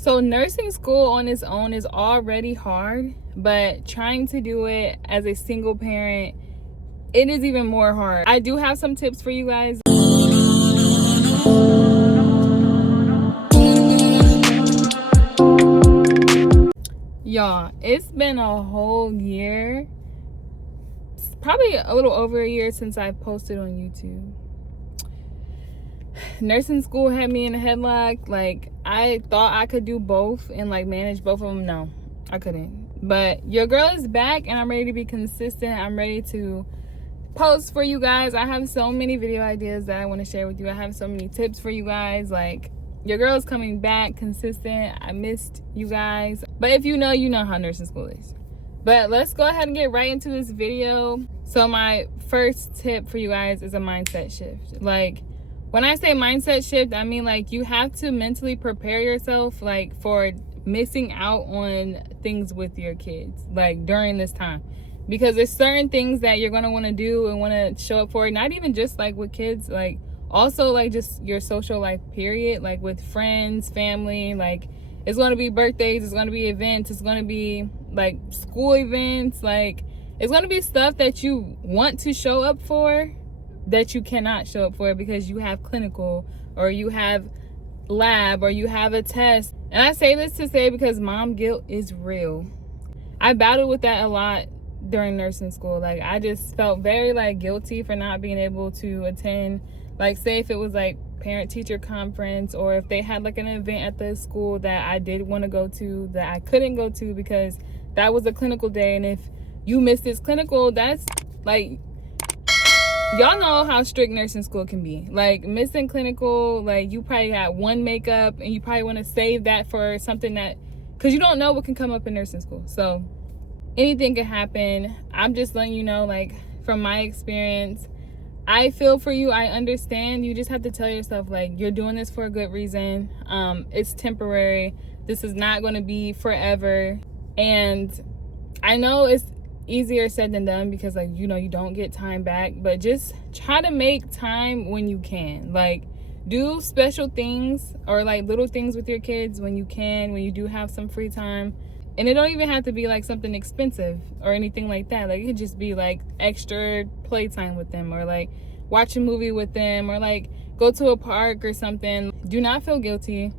So nursing school on its own is already hard, but trying to do it as a single parent, it is even more hard. I do have some tips for you guys. Y'all, it's been a whole year, probably a little over a year since I posted on YouTube. Nursing school had me in a headlock. Like, I thought I could do both and like manage both of them. No, I couldn't. But your girl is back and I'm ready to be consistent. I'm ready to post for you guys. I have so many video ideas that I want to share with you. I have so many tips for you guys. Like, your girl is coming back consistent. I missed you guys. But if you know how nursing school is. But let's go ahead and get right into this video. So my first tip for you guys is a mindset shift. Like, when I say mindset shift, I mean like you have to mentally prepare yourself like for missing out on things with your kids like during this time, because there's certain things that you're going to want to do and want to show up for, not even just like with kids, like also like just your social life period, like with friends, family. Like, it's going to be birthdays, it's going to be events, it's going to be like school events, like it's going to be stuff that you want to show up for that you cannot show up for because you have clinical or you have lab or you have a test. And I say this to say because mom guilt is real. I battled with that a lot during nursing school. Like, I just felt very like guilty for not being able to attend, like say if it was like parent teacher conference or if they had like an event at the school that I did want to go to that I couldn't go to because that was a clinical day. And if you miss this clinical, that's like, y'all know how strict nursing school can be. Like, missing clinical, like you probably had one makeup and you probably want to save that for something that, because you don't know what can come up in nursing school. So anything can happen. I'm just letting you know, like, from my experience, I feel for you. I understand. You just have to tell yourself, like, you're doing this for a good reason. It's temporary. This is not going to be forever. And I know it's easier said than done because, like, you don't get time back, but just try to make time when you can. Like, do special things or like little things with your kids when you can, when you do have some free time. And it don't even have to be like something expensive or anything like that. Like, it could just be like extra playtime with them or like watch a movie with them or like go to a park or something. Do not feel guilty.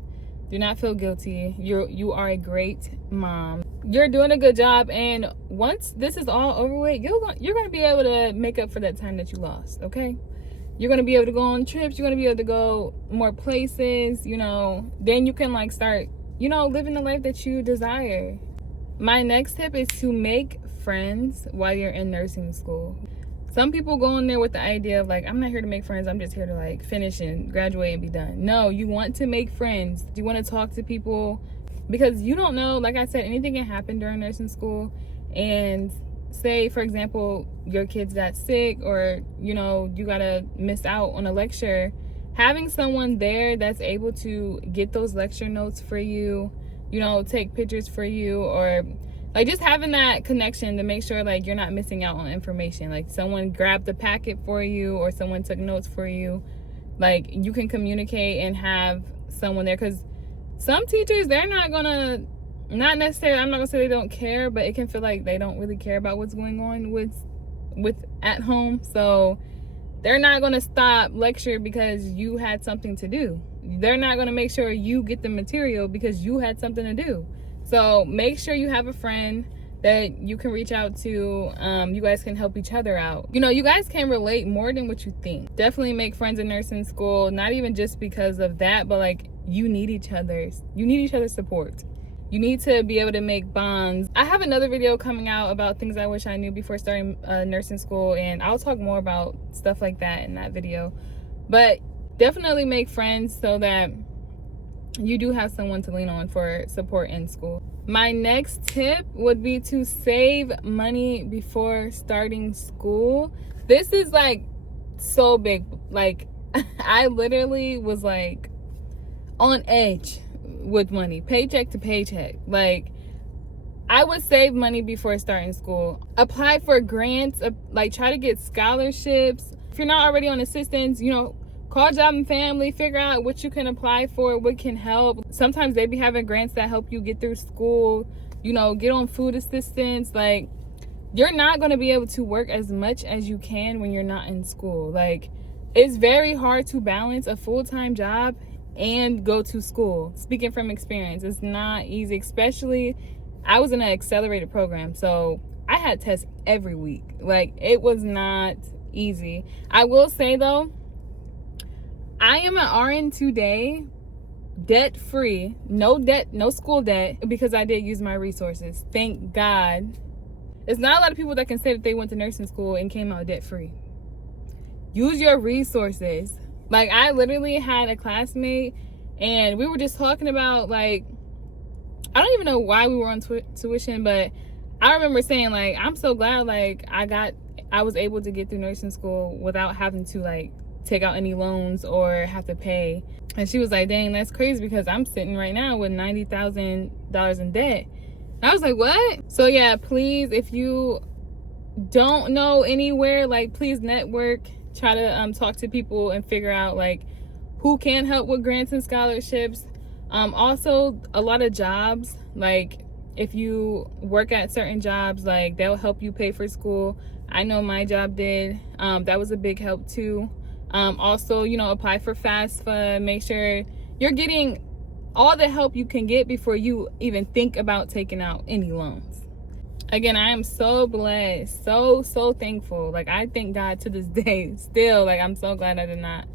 Do not feel guilty. You are a great mom. You're doing a good job, and once this is all over with, you're going to be able to make up for that time that you lost, okay? You're going to be able to go on trips. You're going to be able to go more places, Then you can like start, living the life that you desire. My next tip is to make friends while you're in nursing school. Some people go in there with the idea of like, I'm not here to make friends. I'm just here to like finish and graduate and be done. No, you want to make friends. You want to talk to people because you don't know, like I said, anything can happen during nursing school. And say, for example, your kids got sick or, you got to miss out on a lecture. Having someone there that's able to get those lecture notes for you, take pictures for you, or like just having that connection to make sure like you're not missing out on information. Like, someone grabbed the packet for you or someone took notes for you. Like, you can communicate and have someone there, because some teachers, they're not gonna, not necessarily, I'm not gonna say they don't care, but it can feel like they don't really care about what's going on with at home. So they're not gonna stop lecture because you had something to do. They're not gonna make sure you get the material because you had something to do. So make sure you have a friend that you can reach out to. You guys can help each other out. You guys can relate more than what you think. Definitely make friends in nursing school, not even just because of that, but like you need each other's support. You need to be able to make bonds. I have another video coming out about things I wish I knew before starting nursing school, and I'll talk more about stuff like that in that video. But definitely make friends so that you do have someone to lean on for support in school. My next tip would be to save money before starting school. This is like so big. Like, I literally was like on edge with money, paycheck to paycheck. Like, I would save money before starting school. Apply for grants, like try to get scholarships. If you're not already on assistance, call Job and Family, figure out what you can apply for, what can help. Sometimes they be having grants that help you get through school, you know, get on food assistance. Like, you're not going to be able to work as much as you can when you're not in school. Like, it's very hard to balance a full-time job and go to school. Speaking from experience, it's not easy, especially I was in an accelerated program, so I had tests every week. Like, it was not easy. I will say though, I am an RN today, debt free, no debt, no school debt, because I did use my resources. Thank God. It's not a lot of people that can say that they went to nursing school and came out debt free. Use your resources. Like, I literally had a classmate and we were just talking about, like, I don't even know why we were on tuition, but I remember saying, like, I'm so glad, like, I was able to get through nursing school without having to, like, take out any loans or have to pay. And she was like, dang, that's crazy, because I'm sitting right now with $90,000 in debt. And I was like, what? So yeah, please, if you don't know anywhere, like, please network, try to talk to people and figure out, like, who can help with grants and scholarships. Also, a lot of jobs, like, if you work at certain jobs, like, they'll help you pay for school. I know my job did. That was a big help too. Also, you know, apply for FAFSA. Make sure you're getting all the help you can get before you even think about taking out any loans. Again, I am so blessed, so thankful. Like, I thank God to this day still. Like, I'm so glad I did not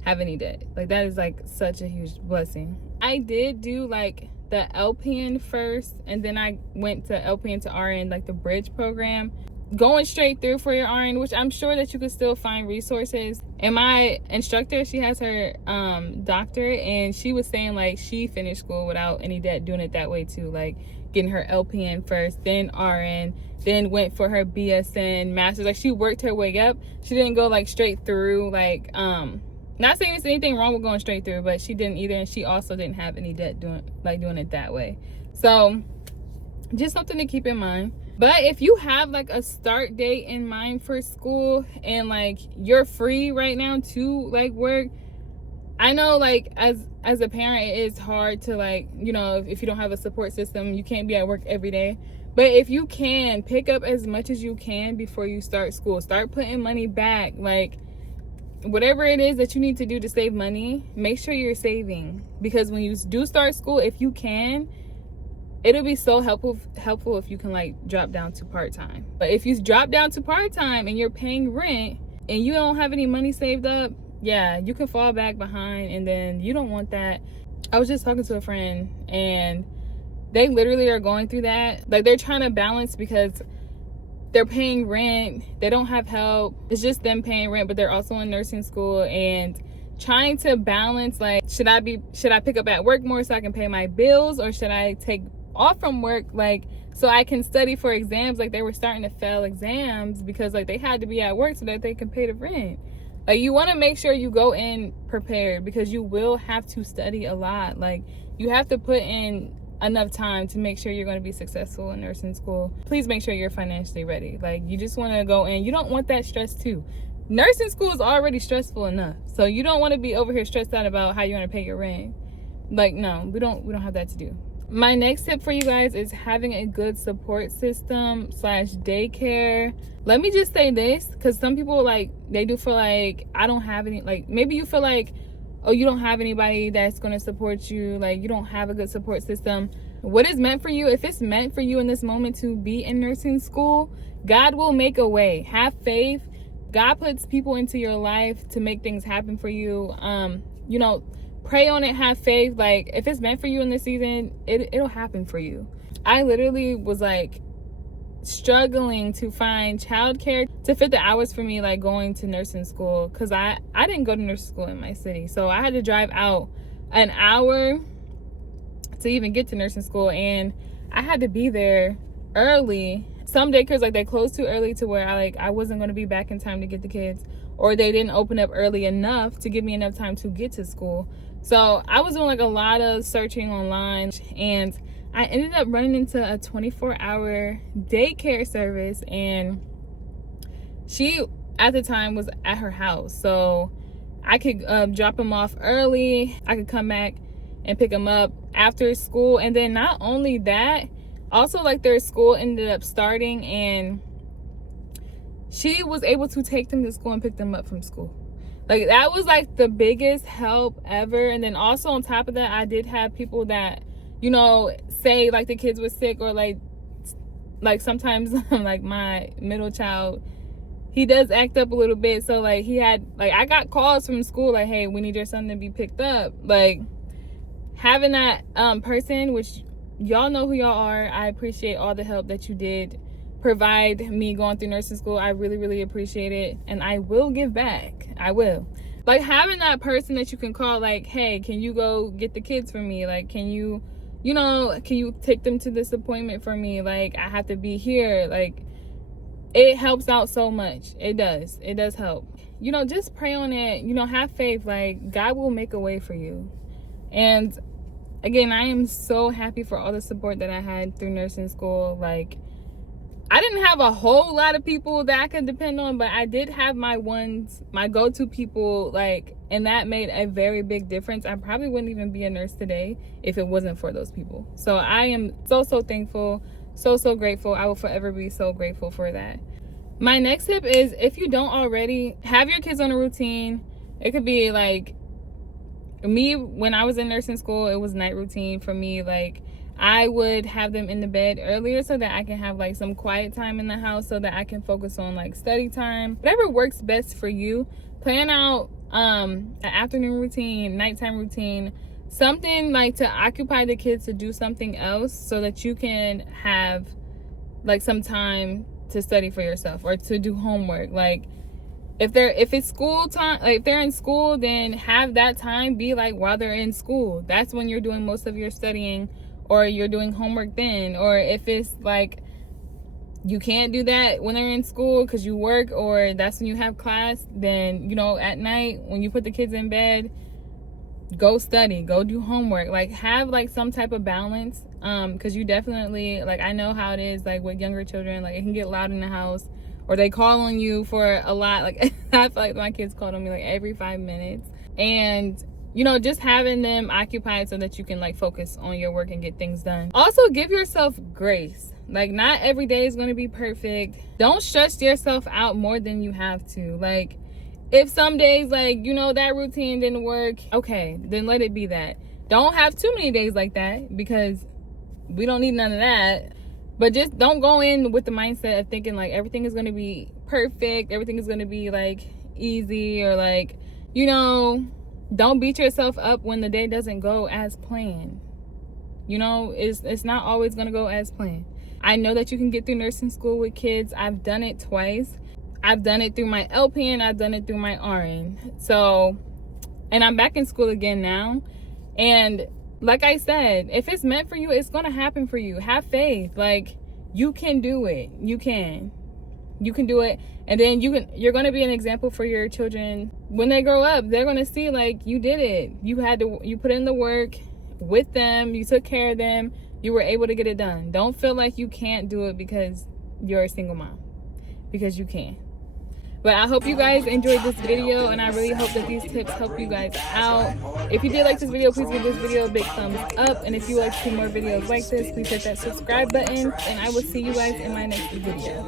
have any debt. Like, that is, like, such a huge blessing. I did do, like, the LPN first, and then I went to LPN to RN, like the bridge program, going straight through for your RN, which I'm sure that you could still find resources. And my instructor, she has her doctorate, and she was saying, like, she finished school without any debt, doing it that way too, like getting her LPN first, then RN, then went for her BSN master's. Like, she worked her way up. She didn't go, like, straight through, like, not saying there's anything wrong with going straight through, but she didn't either, and she also didn't have any debt doing it that way. So just something to keep in mind. But if you have, like, a start date in mind for school and, like, you're free right now to, like, work, I know, like, as a parent, it is hard to, like, you know, if you don't have a support system, you can't be at work every day. But if you can, pick up as much as you can before you start school. Start putting money back. Like, whatever it is that you need to do to save money, make sure you're saving. Because when you do start school, if you can, it'll be so helpful if you can, like, drop down to part-time. But if you drop down to part-time and you're paying rent and you don't have any money saved up, yeah, you can fall back behind, and then you don't want that. I was just talking to a friend, and they literally are going through that. Like, they're trying to balance because they're paying rent, they don't have help, it's just them paying rent, but they're also in nursing school, and trying to balance, like, should I pick up at work more so I can pay my bills, or should I take off from work, like, so I can study for exams? Like, they were starting to fail exams because, like, they had to be at work so that they can pay the rent. Like, you want to make sure you go in prepared, because you will have to study a lot. Like, you have to put in enough time to make sure you're going to be successful in nursing school. Please make sure you're financially ready. Like, you just want to go in, you don't want that stress too. Nursing school is already stressful enough, so you don't want to be over here stressed out about how you're going to pay your rent. Like, no, we don't have that to do. My next tip for you guys is having a good support system / daycare. Let me just say this, because some people, like, they do feel like, I don't have any, like, maybe you feel like, oh, you don't have anybody that's going to support you, like, you don't have a good support system. What is meant for you, if it's meant for you in this moment to be in nursing school, God will make a way. Have faith. God puts people into your life to make things happen for you. You know, pray on it, have faith. Like, if it's meant for you in this season, it'll happen for you. I literally was, like, struggling to find childcare to fit the hours for me, like, going to nursing school, because I didn't go to nursing school in my city, so I had to drive out an hour to even get to nursing school, and I had to be there early. Some daycares, like, they closed too early to where I wasn't going to be back in time to get the kids, or they didn't open up early enough to give me enough time to get to school. So I was doing, like, a lot of searching online, and I ended up running into a 24-hour daycare service, and she at the time was at her house. So I could drop them off early. I could come back and pick them up after school. And then not only that, also like their school ended up starting, and she was able to take them to school and pick them up from school. Like, that was like the biggest help ever. And then also on top of that, I did have people that, you know, say like the kids were sick, or like sometimes like my middle child, he does act up a little bit. So like he had, like, I got calls from school like, hey, we need your son to be picked up. Like, having that person, which y'all know who y'all are, I appreciate all the help that you did provide me going through nursing school. I really, really appreciate it, and I will give back. I will. Like, having that person that you can call, like, hey, can you go get the kids for me? Like, can you take them to this appointment for me? Like, I have to be here. Like, it helps out so much. It does help. You know, just pray on it. You know, have faith. Like, God will make a way for you. And again, I am so happy for all the support that I had through nursing school. Like, I didn't have a whole lot of people that I could depend on, but I did have my go-to people, like, and that made a very big difference. I probably wouldn't even be a nurse today if it wasn't for those people. So I am so thankful, so grateful. I will forever be so grateful for that. My next tip is, if you don't already, have your kids on a routine. It could be like me, when I was in nursing school, it was night routine for me. Like, I would have them in the bed earlier so that I can have like some quiet time in the house, so that I can focus on like study time. Whatever works best for you. Plan out an afternoon routine, nighttime routine, something like to occupy the kids to do something else, so that you can have like some time to study for yourself or to do homework. Like, if it's school time, like if they're in school, then have that time be like while they're in school. That's when you're doing most of your studying, or you're doing homework then. Or if it's like you can't do that when they're in school because you work, or that's when you have class, then, you know, at night when you put the kids in bed, go study, go do homework. Like, have like some type of balance, because you definitely, like, I know how it is, like with younger children, like it can get loud in the house, or they call on you for a lot. Like, I feel like my kids called on me like every 5 minutes. And, you know, just having them occupied so that you can like focus on your work and get things done. Also, give yourself grace. Like, not every day is going to be perfect. Don't stress yourself out more than you have to. Like, if some days, like, you know, that routine didn't work, okay, then let it be that. Don't have too many days like that, because we don't need none of that. But just don't go in with the mindset of thinking like everything is going to be perfect, everything is going to be like easy, or like, you know, don't beat yourself up when the day doesn't go as planned. You know, it's not always going to go as planned. I know that you can get through nursing school with kids. I've done it twice. I've done it through my LPN, I've done it through my RN. So, and I'm back in school again now. And like I said, if it's meant for you, it's going to happen for you. Have faith. Like, you can do it. You can do it. And then you're going to be an example for your children. When they grow up, they're going to see like you did it. You put in the work with them. You took care of them. You were able to get it done. Don't feel like you can't do it because you're a single mom, because you can. But I hope you guys enjoyed this video, and I really hope that these tips help you guys out. If you did like this video, please give this video a big thumbs up. And if you like to see more videos like this, please hit that subscribe button. And I will see you guys in my next video.